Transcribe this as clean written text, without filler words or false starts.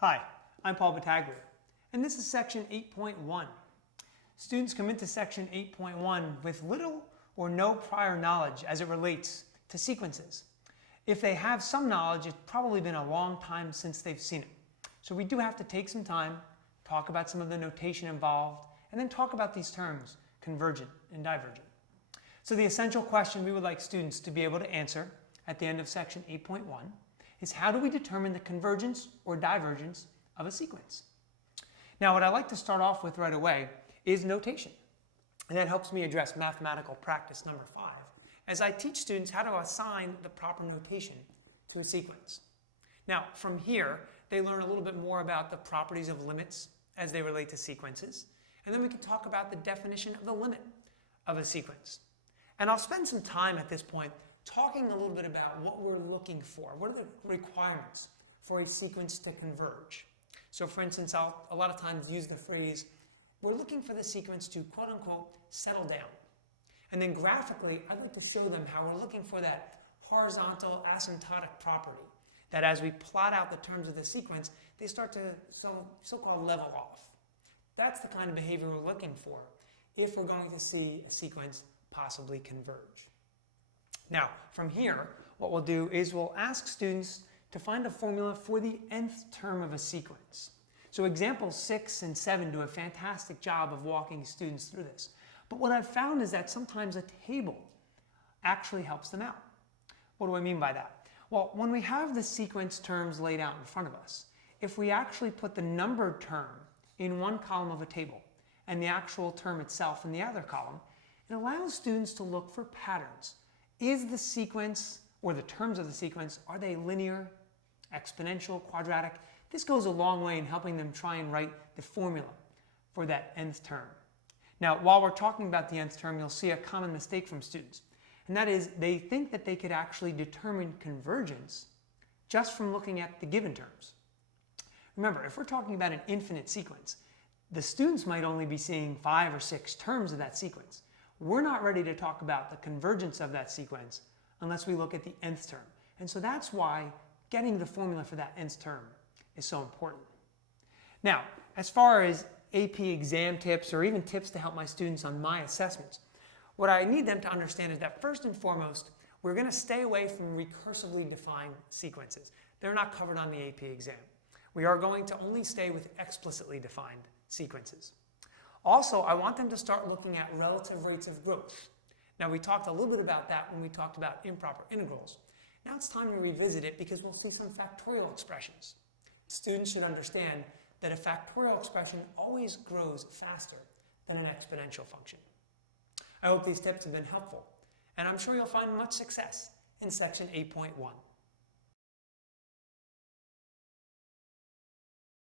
Hi, I'm Paul Battaglia, and this is Section 8.1. Students come into Section 8.1 with little or no prior knowledge as it relates to sequences. If they have some knowledge, it's probably been a long time since they've seen it. So we do have to take some time, talk about some of the notation involved, and then talk about these terms, convergent and divergent. So the essential question we would like students to be able to answer at the end of Section 8.1 is, how do we determine the convergence or divergence of a sequence? Now, what I like to start off with right away is notation. And that helps me address mathematical practice number 5, as I teach students how to assign the proper notation to a sequence. Now, from here, they learn a little bit more about the properties of limits as they relate to sequences. And then we can talk about the definition of the limit of a sequence. And I'll spend some time at this point talking a little bit about what we're looking for. What are the requirements for a sequence to converge? So for instance, I'll a lot of times use the phrase, we're looking for the sequence to quote unquote settle down. And then graphically, I'd like to show them how we're looking for that horizontal asymptotic property, that as we plot out the terms of the sequence, they start to so-called level off. That's the kind of behavior we're looking for if we're going to see a sequence possibly converge. Now, from here, what we'll do is we'll ask students to find a formula for the nth term of a sequence. So examples 6 and 7 do a fantastic job of walking students through this. But what I've found is that sometimes a table actually helps them out. What do I mean by that? Well, when we have the sequence terms laid out in front of us, if we actually put the numbered term in one column of a table and the actual term itself in the other column, it allows students to look for patterns. Is the sequence, or the terms of the sequence, are they linear, exponential, quadratic? This goes a long way in helping them try and write the formula for that nth term. Now, while we're talking about the nth term, you'll see a common mistake from students. And that is, they think that they could actually determine convergence just from looking at the given terms. Remember, if we're talking about an infinite sequence, the students might only be seeing 5 or 6 terms of that sequence. We're not ready to talk about the convergence of that sequence unless we look at the nth term. And so that's why getting the formula for that nth term is so important. Now, as far as AP exam tips or even tips to help my students on my assessments, what I need them to understand is that first and foremost, we're going to stay away from recursively defined sequences. They're not covered on the AP exam. We are going to only stay with explicitly defined sequences. Also, I want them to start looking at relative rates of growth. Now, we talked a little bit about that when we talked about improper integrals. Now it's time to revisit it because we'll see some factorial expressions. Students should understand that a factorial expression always grows faster than an exponential function. I hope these tips have been helpful, and I'm sure you'll find much success in Section 8.1.